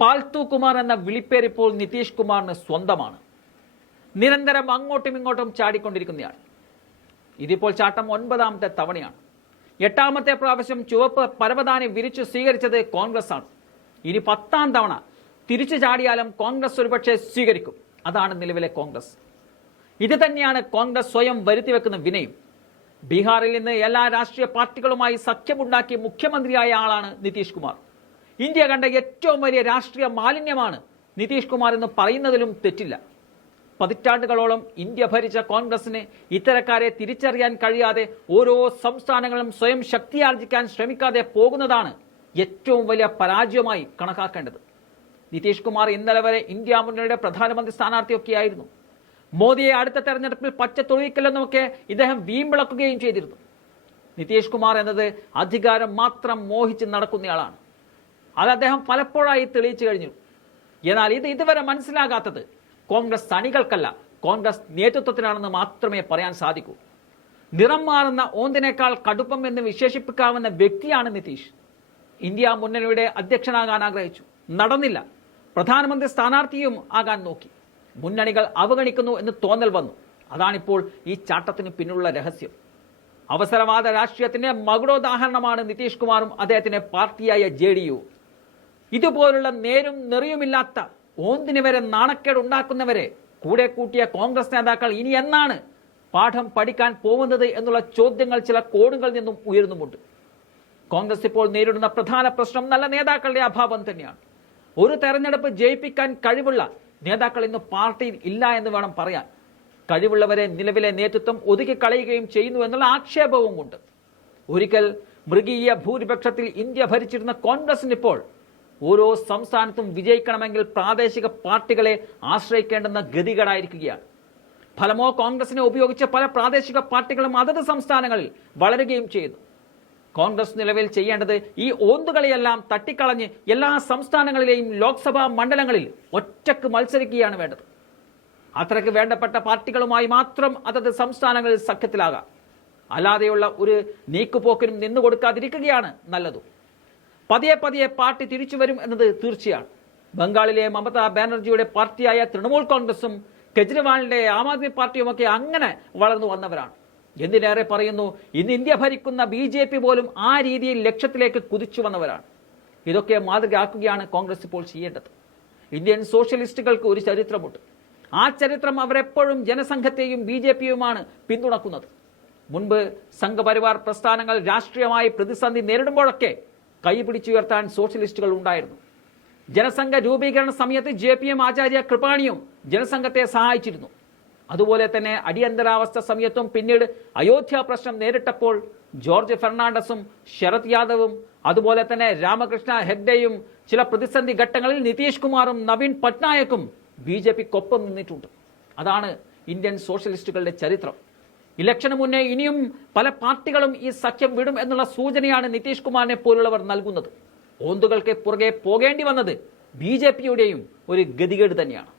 പാൽത്തു കുമാർ എന്ന വിളിപ്പേര് ഇപ്പോൾ നിതീഷ് കുമാറിന് സ്വന്തമാണ്. നിരന്തരം അങ്ങോട്ടും ഇങ്ങോട്ടും ചാടിക്കൊണ്ടിരിക്കുന്നയാൾ. ഇതിപ്പോൾ ചാട്ടം 9ാമത്തെ തവണയാണ്. 8ാമത്തെ പ്രാവശ്യം ചുവപ്പ് പരവതാനി വിരിച്ചു സ്വീകരിച്ചത് കോൺഗ്രസ് ആണ്. ഇനി 10ാം തവണ തിരിച്ചു ചാടിയാലും കോൺഗ്രസ് ഒരുപക്ഷെ സ്വീകരിക്കും. അതാണ് നിലവിലെ കോൺഗ്രസ്. ഇത് തന്നെയാണ് കോൺഗ്രസ് സ്വയം വരുത്തിവെക്കുന്ന വിനയം. ബീഹാറിൽ നിന്ന് എല്ലാ രാഷ്ട്രീയ പാർട്ടികളുമായി സഖ്യമുണ്ടാക്കി മുഖ്യമന്ത്രിയായ ആളാണ് നിതീഷ് കുമാർ. ഇന്ത്യ കണ്ട ഏറ്റവും വലിയ രാഷ്ട്രീയ മാലിന്യമാണ് നിതീഷ് കുമാർ എന്ന് പറയുന്നതിലും തെറ്റില്ല. പതിറ്റാണ്ടുകളോളം ഇന്ത്യ ഭരിച്ച കോൺഗ്രസിന് ഇത്തരക്കാരെ തിരിച്ചറിയാൻ കഴിയാതെ ഓരോ സംസ്ഥാനങ്ങളും സ്വയം ശക്തിയാർജിക്കാൻ ശ്രമിക്കാതെ പോകുന്നതാണ് ഏറ്റവും വലിയ പരാജയമായി കണക്കാക്കേണ്ടത്. നിതീഷ് കുമാർ ഇന്നലെ വരെ ഇന്ത്യ മുന്നണിയുടെ പ്രധാനമന്ത്രി സ്ഥാനാർത്ഥിയൊക്കെയായിരുന്നു. മോദിയെ അടുത്ത തെരഞ്ഞെടുപ്പിൽ പച്ച തൊഴിക്കില്ലെന്നുമൊക്കെ ഇദ്ദേഹം വീമ്പിളക്കുകയും ചെയ്തിരുന്നു. നിതീഷ് കുമാർ എന്നത് അധികാരം മാത്രം മോഹിച്ച് നടക്കുന്നയാളാണ്. അത് അദ്ദേഹം പലപ്പോഴായി തെളിയിച്ചു കഴിഞ്ഞു. എന്നാൽ ഇതുവരെ മനസ്സിലാകാത്തത് കോൺഗ്രസ് അണികൾക്കല്ല, കോൺഗ്രസ് നേതൃത്വത്തിനാണെന്ന് മാത്രമേ പറയാൻ സാധിക്കൂ. നിറം മാറുന്ന ഓന്തിനേക്കാൾ കടുപ്പം എന്ന് വിശേഷിപ്പിക്കാവുന്ന വ്യക്തിയാണ് നിതീഷ്. ഇന്ത്യ മുന്നണിയുടെ അധ്യക്ഷനാകാൻ ആഗ്രഹിച്ചു, നടന്നില്ല. പ്രധാനമന്ത്രി സ്ഥാനാർത്ഥിയും ആകാൻ നോക്കി. മുന്നണികൾ അവഗണിക്കുന്നു എന്ന് തോന്നൽ വന്നു. അതാണിപ്പോൾ ഈ ചാട്ടത്തിന് പിന്നിലുള്ള രഹസ്യം. അവസരവാദ രാഷ്ട്രീയത്തിന്റെ മകുടോദാഹരണമാണ് നിതീഷ് കുമാറും അദ്ദേഹത്തിന്റെ പാർട്ടിയായ JDU. ഇതുപോലുള്ള നേരും നെറിയുമില്ലാത്ത ഓന്തിന് വരെ നാണക്കേടുണ്ടാക്കുന്നവരെ കൂടെ കൂട്ടിയ കോൺഗ്രസ് നേതാക്കൾ ഇനി എന്നാണ് പാഠം പഠിക്കാൻ പോകുന്നത് എന്നുള്ള ചോദ്യങ്ങൾ ചില കോണുകളിൽ നിന്നും ഉയരുന്നുമുണ്ട്. കോൺഗ്രസ് ഇപ്പോൾ നേരിടുന്ന പ്രധാന പ്രശ്നം നല്ല നേതാക്കളുടെ അഭാവം തന്നെയാണ്. ഒരു തെരഞ്ഞെടുപ്പ് ജയിപ്പിക്കാൻ കഴിവുള്ള നേതാക്കൾ ഇന്ന് പാർട്ടിയിൽ ഇല്ല എന്ന് വേണം പറയാൻ. കഴിവുള്ളവരെ നിലവിലെ നേതൃത്വം ഒതുക്കി കളയുകയും ചെയ്യുന്നു എന്നുള്ള ആക്ഷേപവും ഉണ്ട്. ഒരിക്കൽ മൃഗീയ ഭൂരിപക്ഷത്തിൽ ഇന്ത്യ ഭരിച്ചിരുന്ന കോൺഗ്രസിന് ഇപ്പോൾ ഓരോ സംസ്ഥാനത്തും വിജയിക്കണമെങ്കിൽ പ്രാദേശിക പാർട്ടികളെ ആശ്രയിക്കേണ്ടുന്ന ഗതികേടായിരിക്കുകയാണ്. ഫലമോ കോൺഗ്രസിനെ ഉപയോഗിച്ച് പല പ്രാദേശിക പാർട്ടികളും അതത് സംസ്ഥാനങ്ങളിൽ വളരുകയും ചെയ്യുന്നു. കോൺഗ്രസ് നിലവിൽ ചെയ്യേണ്ടത് ഈ ഓന്തുകളെയെല്ലാം തട്ടിക്കളഞ്ഞ് എല്ലാ സംസ്ഥാനങ്ങളിലെയും ലോക്സഭാ മണ്ഡലങ്ങളിൽ ഒറ്റക്ക് മത്സരിക്കുകയാണ് വേണ്ടത്. അത്രയ്ക്ക് വേണ്ടപ്പെട്ട പാർട്ടികളുമായി മാത്രം അതത് സംസ്ഥാനങ്ങളിൽ സഖ്യത്തിലാകാം. അല്ലാതെയുള്ള ഒരു നീക്കുപോക്കിനും നിന്നുകൊടുക്കാതിരിക്കുകയാണ് നല്ലതും. പതിയെ പതിയെ പാർട്ടി തിരിച്ചു വരും എന്നത് തീർച്ചയാണ്. ബംഗാളിലെ മമതാ ബാനർജിയുടെ പാർട്ടിയായ തൃണമൂൽ കോൺഗ്രസും കെജ്രിവാളിന്റെ ആം ആദ്മി പാർട്ടിയുമൊക്കെ അങ്ങനെ വളർന്നു വന്നവരാണ്. എന്തിനേറെ പറയുന്നു, ഇന്ന് ഇന്ത്യ ഭരിക്കുന്ന BJP പോലും ആ രീതിയിൽ ലക്ഷ്യത്തിലേക്ക് കുതിച്ചു വന്നവരാണ്. ഇതൊക്കെ മാതൃകയാക്കുകയാണ് കോൺഗ്രസ് ഇപ്പോൾ ചെയ്യേണ്ടത്. ഇന്ത്യൻ സോഷ്യലിസ്റ്റുകൾക്ക് ഒരു ചരിത്രമുണ്ട്. ആ ചരിത്രം അവരെപ്പോഴും ജനസംഘത്തെയും BJPയുമാണ് പിന്തുണക്കുന്നത്. മുൻപ് സംഘപരിവാർ പ്രസ്ഥാനങ്ങൾ രാഷ്ട്രീയമായി പ്രതിസന്ധി നേരിടുമ്പോഴൊക്കെ കൈപിടിച്ചുയർത്താൻ സോഷ്യലിസ്റ്റുകൾ ഉണ്ടായിരുന്നു. ജനസംഘ രൂപീകരണ സമയത്ത് JPM ആചാര്യ കൃപാണിയും ജനസംഘത്തെ സഹായിച്ചിരുന്നു. അതുപോലെ തന്നെ അടിയന്തരാവസ്ഥ സമയത്തും പിന്നീട് അയോധ്യ പ്രശ്നം നേരിട്ടപ്പോൾ ജോർജ് ഫെർണാണ്ടസും ശരത് യാദവും അതുപോലെ തന്നെ രാമകൃഷ്ണ ഹെഗ്ഡെയും ചില പ്രതിസന്ധി ഘട്ടങ്ങളിൽ നിതീഷ് കുമാറും നവീൻ പട്നായക്കും BJPക്കൊപ്പം നിന്നിട്ടുണ്ട്. അതാണ് ഇന്ത്യൻ സോഷ്യലിസ്റ്റുകളുടെ ചരിത്രം. ഇലക്ഷന് മുന്നേ ഇനിയും പല പാർട്ടികളും ഈ സഖ്യം വിടും എന്നുള്ള സൂചനയാണ് നിതീഷ് കുമാറിനെ പോലുള്ളവർ നൽകുന്നത്. ഓന്തുകൾക്ക് പുറകെ പോകേണ്ടി വന്നത് BJPയുടെയും ഒരു ഗതികേട് തന്നെയാണ്.